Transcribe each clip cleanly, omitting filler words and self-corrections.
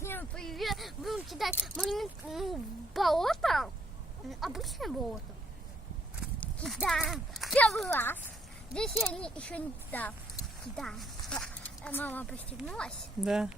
Будем кидать болото, обычное болото. Кидаем первый раз. Здесь я еще не кидал. Кидаем. Мама пристегнулась. Да.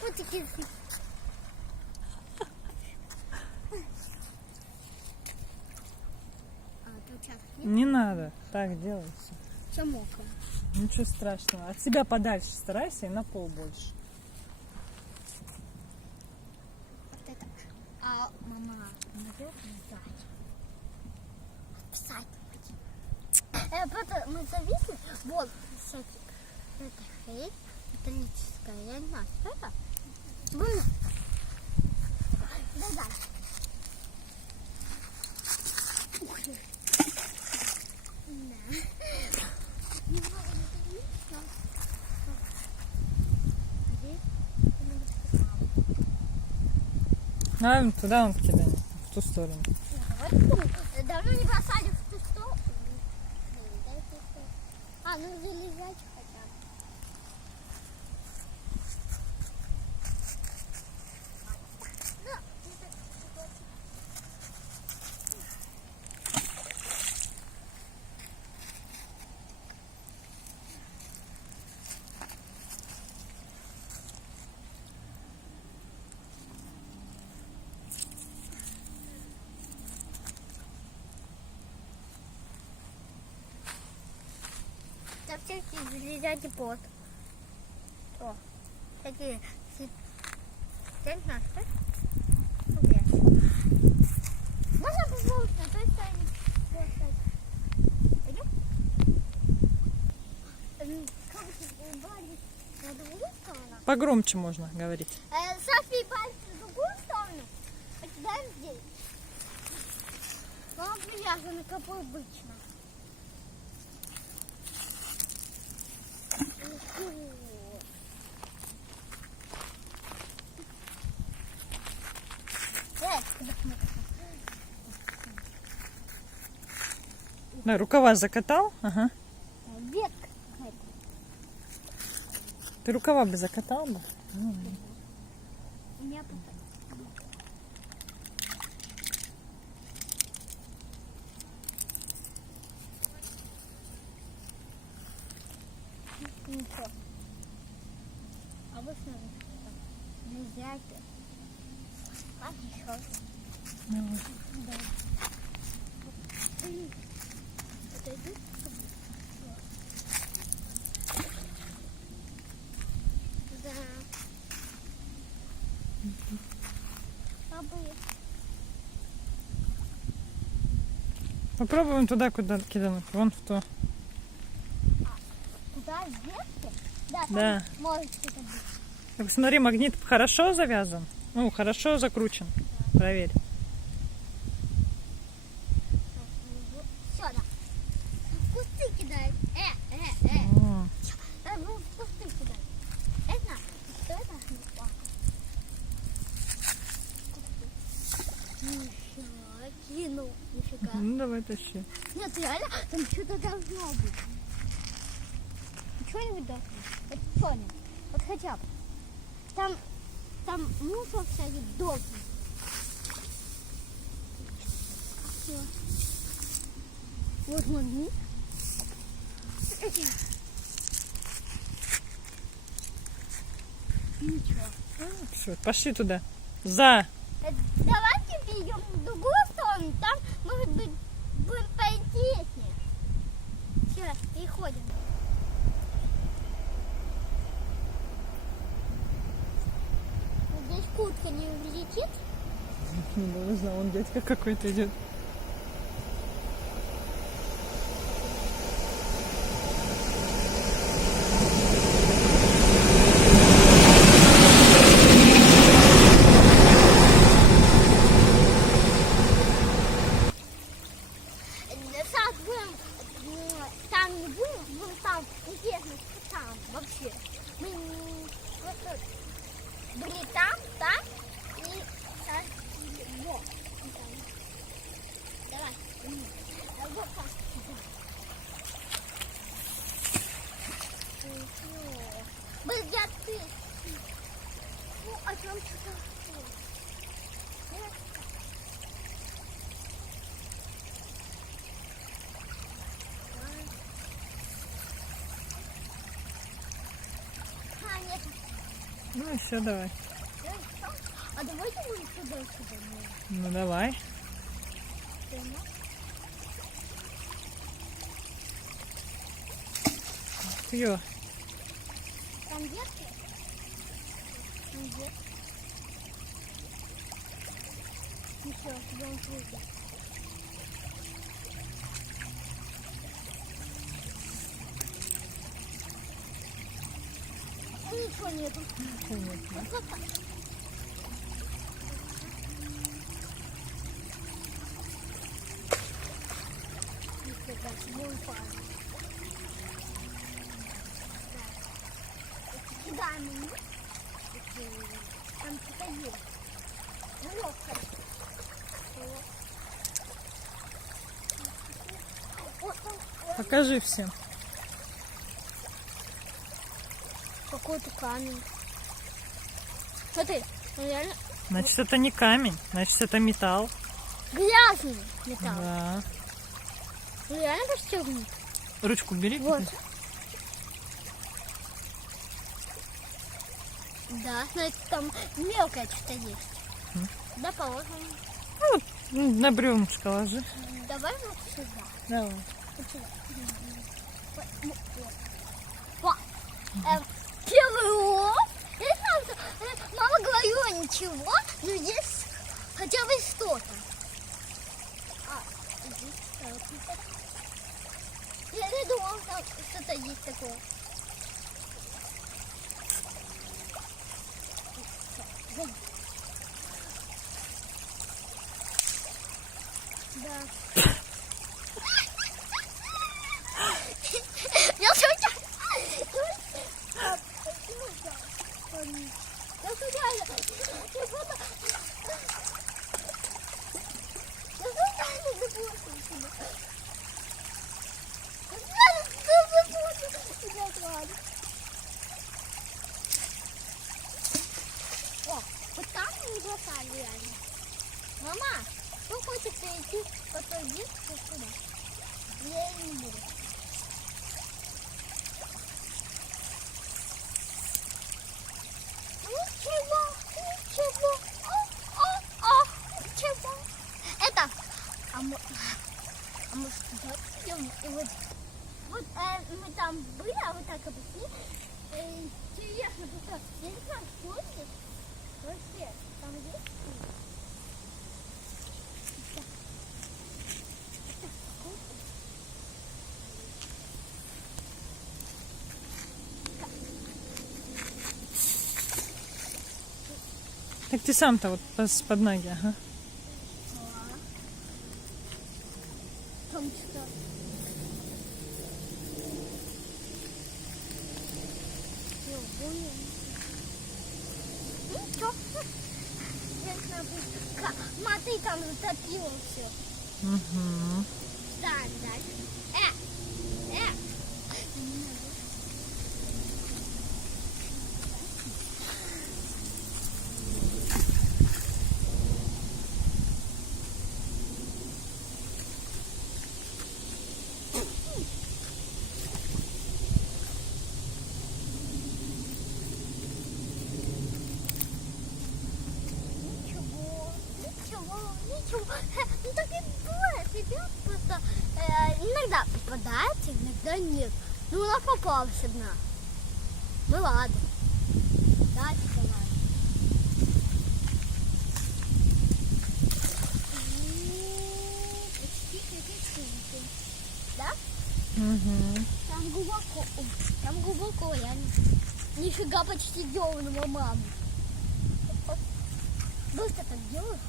Вот такие. Не надо, так делается. Все мокро. Ничего страшного. От себя подальше старайся и на пол больше. Вот это. А мама наверх сзади. Мы зависли. Вот, кстати, это хрень металлическая. Я не знаю, что это. Да-да. Ух ты. А, туда он кидаем, в ту сторону. Давно не бросали в ту сторону. А, ну залезать хотя бы. Там всякие залезать под. О, такие. Я не знаю, что это? Можно позволить на той стороне? Пойдем? Как брали на другую сторону? Погромче можно говорить. Софи, пальцы в другую сторону. Покидаем здесь. Мама привязана, как обычно. Да, рукава закатал? Ага. Ветка. Ты рукава бы закатал бы? У меня потом. Ничего. Обычно нельзя это. А еще. Давай. Да. Подойди. Да. Папа. Попробуем туда, куда кидануть. Вон в то. Куда? Вверх? Да. Да. Может это быть. Так, смотри, магнит хорошо завязан. Ну, хорошо закручен. Проверь. Все, да. В кусты кидает. О, В кусты кидает. Это? Что это? Нифига, кинул. Нифига. ну давай тащи. Нет, реально, там что-то должно быть. Что-нибудь должно быть. Вот что-нибудь. Вот хотя бы. Там мусор всякий должен. Все. Вот магнит. Ничего. Все, пошли туда. За. Давайте перейдем в другую сторону. Там, может быть, будет поинтереснее. Все, переходим. Здесь куртка не влетит. Не знаю, он дядька какой-то идет. Сейчас будем, там не будем, будем там интересно, что там вообще. Мы были там и сейчас вот. Давай. Вот так. Без яти. Ну, а там что-то... А, нет. Ну и все, давай. А давайте мы сюда. Ну давай. Ё. Там ветки? Там ветки. Ничего, тебе он выйдет. Ничего нету. Вот так. Нифига себе, он падает. Кидаем ему. Там что-то есть. Ну, легкое. Вот он. Покажи всем. Какой-то камень. Смотри, он реально Значит, это не камень, значит, это металл. грязный металл. Да. Он реально расстегнут. Ручку бери. Вот. Да, значит, там мелкое что-то есть. Да, положим. Ну, на бревнышко ложи. Давай вот сюда. Давай. Вот сюда. Вот. Первый урок. Я не знаю, что мама говорила ничего, но есть хотя бы что-то. А, здесь что-то. Я не думала, что что-то есть такое. Да. Я шутя. Я случайно. Я просто... Я случайно запустил себя. О, вот там не бросали реально. Мама, кто хочет перейти по той диске сюда? Я не буду. Ничего. Ничего. Это, а может туда пойдем? И вот мы там были, а вот так обошли. Интересно, просто я не знаю, что здесь вообще. Там есть? Так ты сам-то вот под ноги, ага. Там что? Ничего. Смотри, там затопило все. Угу. Да, дальше. Ничего. Ну так и бывает. Ребят просто иногда попадается, иногда нет. Ну у нас попалась одна. Ну ладно. Дальше ладно. Почти крепится. Да? Угу. Там глубоко. Там глубоко, реально. Нифига почти деланного мамы. Быстро так делаешь?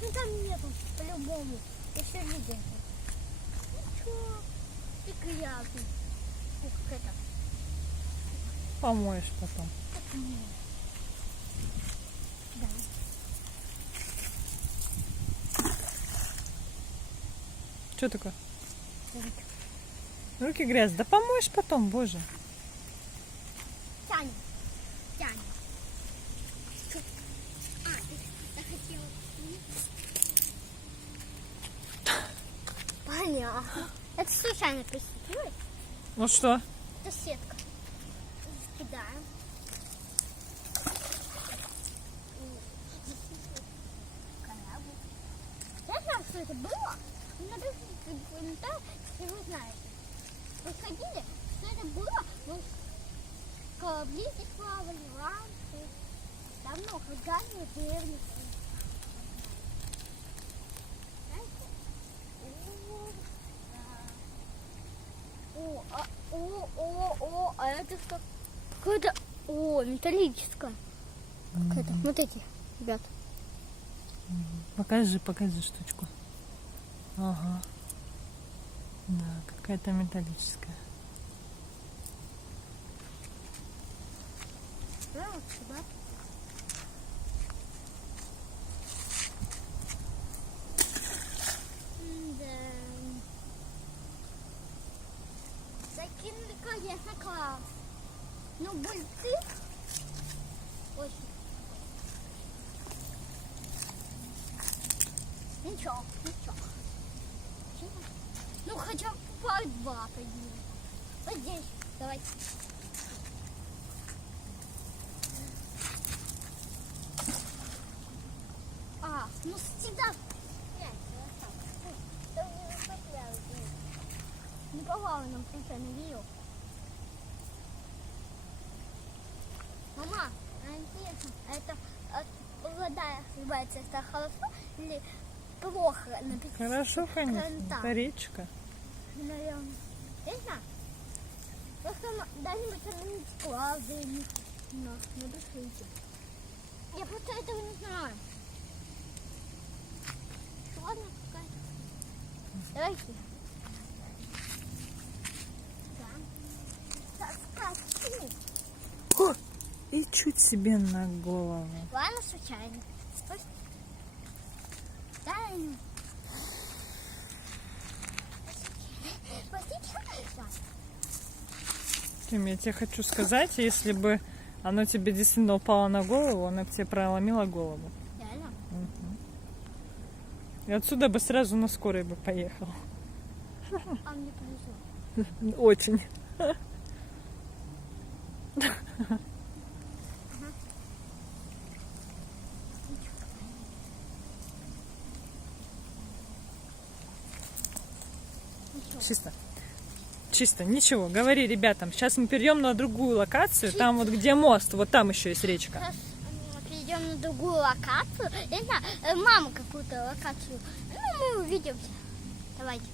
Ну там нету по-любому. Я все видел. Ничего. И грязный. Как это? Помоешь потом. Как мне? Да. Что такое? Руки грязь. Да помоешь потом, боже. Тянем. Тянем. А, ты захотела. Понятно. Это случайно присутствует. Вот что? Это сетка. Кидаем. Корабль. Я знаю, что это было. Напишите в комментариях, если вы знаете. Вы ходили, что это было? Ну, корабли здесь плавали, раньше. Давно, когда мы древних. А это что? Какое-то... О, металлическое. Какое-то. Смотрите, ребят. Покажи штучку. Ага. Да, какая-то металлическая. Да, вот сюда. Закинули, конечно, класс. Ну, больцы очень. Ничего. Ну, хотя бы по два поднимем. Вот здесь. Давайте. Ну всегда. Не попало нам случайно видео. Мама, интересно, это вода называется, это хорошо или плохо написано? Хорошо, конечно. Это речка. Наверное. Я не знаю. Просто должны быть одни склады. Напишите. Я просто этого не знаю. Ладно, какая-то. Давайте. О, и чуть себе на голову. Ладно, случайно. Да. Тим, я тебе хочу сказать, если бы оно тебе действительно упало на голову, оно бы тебе проломило голову. Реально? И отсюда бы сразу на скорой бы поехал. А мне повезло. Очень. Чисто. Чисто, ничего. Говори ребятам. Сейчас мы перейдем на другую локацию. Там вот где мост, вот там еще есть речка. Сейчас мы перейдем на другую локацию. Я не знаю, мама какую-то локацию. Ну, мы увидимся. Давайте.